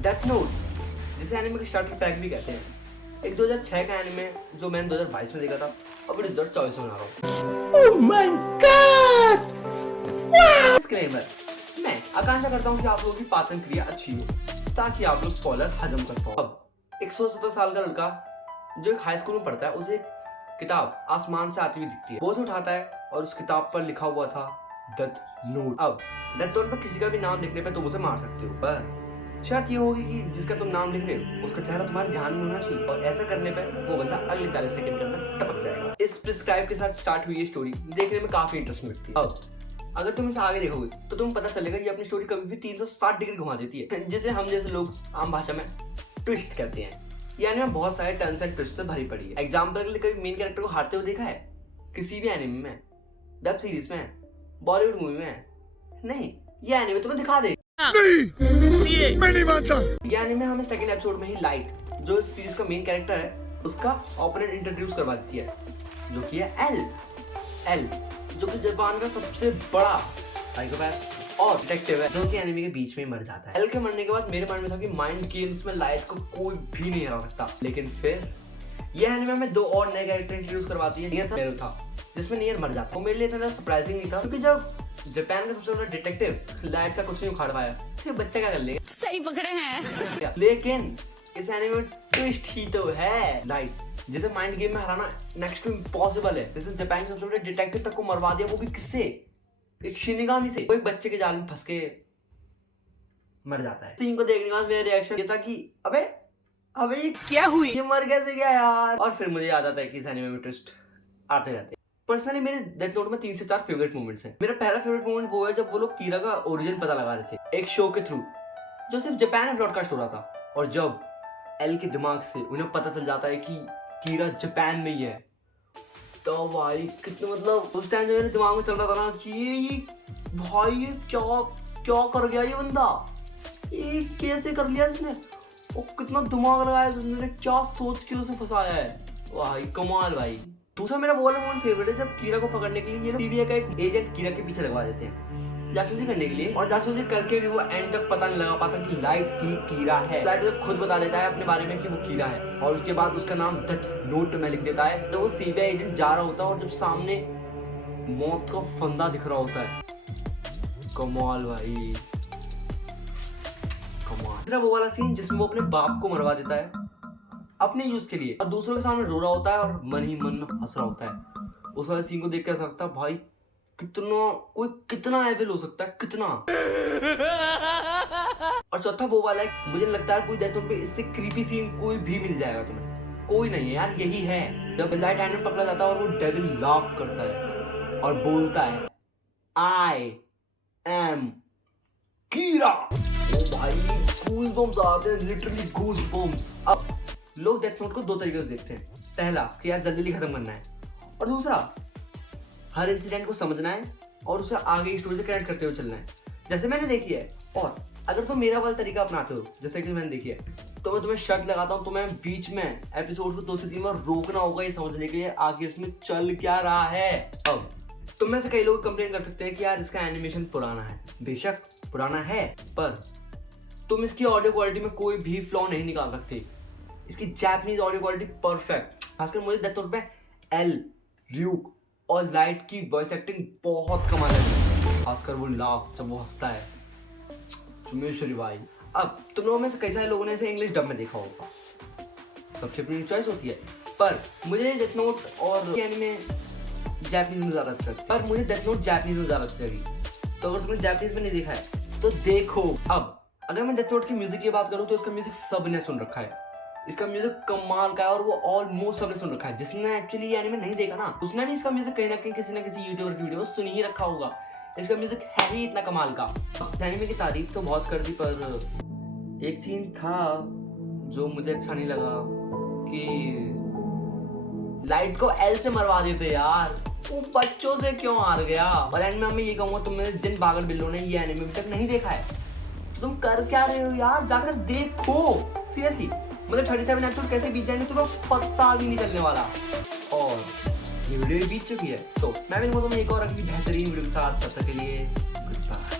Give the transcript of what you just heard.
Death note, जिसे anime के starter pack भी कहते हैं, एक 2006 का एनिमे जो मैंने 2022 में देखा था और फिर 2024 में बना रहा हूँ। Oh my God! डिस्क्लेमर, मैं आकांक्षा करता हूँ कि आप लोगों की पाचन क्रिया अच्छी हो ताकि आप लोग स्पॉइलर हजम कर पाओ। अब 170 साल का लड़का जो एक हाई स्कूल में पढ़ता है, उसे किताब आसमान से आती हुई दिखती है। वो उसे उठाता है और उस किताब पर लिखा हुआ था डेथ नोट। अब डेथ नोट पर किसी का भी नाम लिखने पे तुम उसे मार सकते हो, पर शर्त ये होगी कि जिसका तुम नाम लिख रहे हो उसका चेहरा तुम्हारे ध्यान में होना चाहिए, और ऐसा करने पर वो बंदा अगले 40 सेकंड के अंदर टपक जाएगा। इस प्रिस्क्राइब के साथ स्टार्ट हुई ये स्टोरी देखने में काफी इंटरेस्टिंग लगती है। अब अगर तुम इसे आगे देखोगे तो तुम्हें पता चलेगा ये अपनी स्टोरी कभी भी 360 डिग्री घुमा देती है, जिसे हम जैसे लोग आम भाषा में ट्विस्ट कहते हैं। ये एनिमे में बहुत सारे टर्न्स एंड ट्विस्ट से भरी पड़ी है। एग्जांपल के लिए कभी मेन कैरेक्टर को हारते हुए देखा है किसी भी एनिमे में, वेब सीरीज में, बॉलीवुड मूवी में? नहीं, ये एनिमे तुम्हें दिखा दे। नहीं, मैं नहीं मानता। ये एनिमे हमें सेकंड एपिसोड में ही लाइट, जो इस सीरीज का मेन कैरेक्टर है, उसका ओपोनेंट इंट्रोड्यूस करवा देती है, जो कि है एल, जो कि जापान का सबसे बड़ा साइकोपैथ और डिटेक्टिव है, जो कि एनिमे के बीच में मर जाता है। एल के मरने के बाद मेरे मन में था कि माइंड गेम्स में लाइट को कोई भी नहीं हरा सकता, लेकिन फिर ये एनिमे में 2 और नए कैरेक्टर इंट्रोड्यूस करवाती है। नियर था जिसमें नियर मर जाता है। वो मेरे लिए इतना सरप्राइजिंग नहीं था, क्योंकि जब जापान का सबसे बड़ा डिटेक्टिव लाइट का कुछ नहीं उखाड़ पाया, फिर बच्चा क्या कर लेगा? सही पकड़े हैं। लेकिन इस एनिमे में ट्विस्ट ही तो है लाइट, जिसे माइंड गेम में हराना नेक्स्ट टू इम्पॉसिबल है। जैसे जापान के सबसे बड़े डिटेक्टिव तक को मरवा दिया, वो भी किससे? एक शिनिगामी से। वो एक बच्चे के जाल में फंस के मर जाता है। सीन को देखने के बाद मेरा रिएक्शन ये था कि अबे ये क्या हुई, ये मर कैसे गया यार? और फिर मुझे याद आता है कि इस एनिमे में ट्विस्ट आते रहते हैं। पर्सनली मेरे डेथ नोट में 3 से 4 फेवरेट मोमेंट्स हैं। मेरा पहला फेवरेट मोमेंट वो है जब वो लोग कीरा का ओरिजिन पता लगा रहे थे एक शो के थ्रू, जो सिर्फ जापान में ब्रॉडकास्ट हो रहा था, और जब एल के दिमाग से उन्हें पता चल जाता है कि कीरा जापान में ही है, तो भाई कितने मतलब उस टाइम जो मेरे दिमाग में चल रहा था ना कि ये भाई ये क्या कर गया ये बंदा, ये कैसे कर लिया इसने, वो कितना दिमाग लगाया इसने, क्या सोच के उसे फंसाया है, भाई कमाल भाई। दूसरा मेरा वो वाला मोमेंट फेवरेट है जब कीरा को पकड़ने के लिए ये लोग सीबीआई का एक एजेंट कीरा के पीछे लगवा देते हैं जासूसी करने के लिए, और जासूसी करके भी वो एंड तक पता नहीं लगा पाता कि लाइट ही कीरा है। लाइट तो खुद बता देता है अपने बारे में कि वो कीरा है, और उसके बाद उसका नाम डेथ नोट में लिख देता है। तो वो सीबीआई एजेंट जा रहा होता है और जब सामने मौत का फंदा दिख रहा होता है, कमाल भाई कमाल। वो वाला सीन जिसमें वो अपने बाप को मरवा देता है अपने यूज के लिए, और दूसरों के सामने रो रहा होता है और मन ही मन में हंस रहा होता है। उस वाले सीन को देख के ऐसा लगता है भाई कितना एविल हो सकता है, कितना। और चौथा वो वाला है, मुझे लगता है पूरी डेथ नोट पे इससे क्रीपी सीन कोई भी मिल जाएगा तुम्हें, कोई नहीं है यार, यही है जब लाइट हैंड में पकड़ा जाता है और वो डेविल लाफ करता है और बोलता है आई एम कीरा। ओ भाई गूज बम्स आते हैं, लिटरली गूज बम्स। अब लोग डेथ नोट को 2 तरीके से देखते हैं, पहला कि यार जल्दी खत्म करना है, और दूसरा हर इंसिडेंट को समझना है और उसे आगे स्टोरी से कनेक्ट करते हुए चलना है, जैसे मैंने देखी है। और अगर तुम मेरा वाला तरीका अपनाते हो जैसे कि मैंने देखी है, तो मैं तुम्हें शर्त लगाता हूँ, तुम्हें बीच में एपिसोड को 2 से 3 बार रोकना होगा ये समझने के लिए आगे उसमें चल क्या रहा है। अब तुम में से कई लोग कंप्लेन कर सकते हैं कि यार इसका एनिमेशन पुराना है। बेशक पुराना है, पर तुम इसकी ऑडियो क्वालिटी में कोई भी फ्लॉ नहीं निकाल सकते। इसकी जापानीज ऑडियो क्वालिटी परफेक्ट। खासकर मुझे डेथ नोट पे एल, र्यूक और लाइट की वॉइस एक्टिंग बहुत कमाल है, खासकर वो लाफ जब वो हंसता है, सुमेश्वरी भाई। अब तुम लोगों में से कई सारे लोगों ने इसे इंग्लिश डब में देखा होगा, सबसे अपनी चॉइस होती है, पर मुझे डेथ नोट और एनिमे जापानीज में ज्यादा अच्छा लगता है, पर मुझे डेथ नोट जापानीज में ज्यादा अच्छी लगी। तो अगर तुमने जापानीज में नहीं देखा है तो देखो। अब अगर मैं डेथ नोट की म्यूजिक की बात करूं तो इसका म्यूजिक सबने सुन रखा है, इसका म्यूजिक कमाल का है और वो ऑलमोस्ट सबने सुन रखा है। जिसने एक्चुअली ये एनिमे नहीं देखा ना, उसने भी इसका म्यूजिक कहीं ना कहीं किसी ना किसी यूट्यूबर की वीडियो में सुन ही रखा होगा। इसका म्यूजिक है ही इतना कमाल का। एनिमे की तारीफ तो बहुत कर दी, पर एक सीन था जो मुझे अच्छा नहीं लगा कि लाइट को एल से मरवा देते यार, वो बच्चों से क्यों हार गया। और एंड में मैं ये कहूंगा, तुमने जिन पागल बिल्लों ने ये एनिमे अभी तक नहीं देखा है तो तुम कर क्या रहे हो यार, जाकर देखो सीरियसली। मतलब 37 एपिसोड कैसे बीत जाएंगे तुम्हें पता भी नहीं चलने वाला, और ये वीडियो बीत चुकी है। तो मैं भी तुम्हें एक और अगली बेहतरीन वीडियो के साथ, तब तक के लिए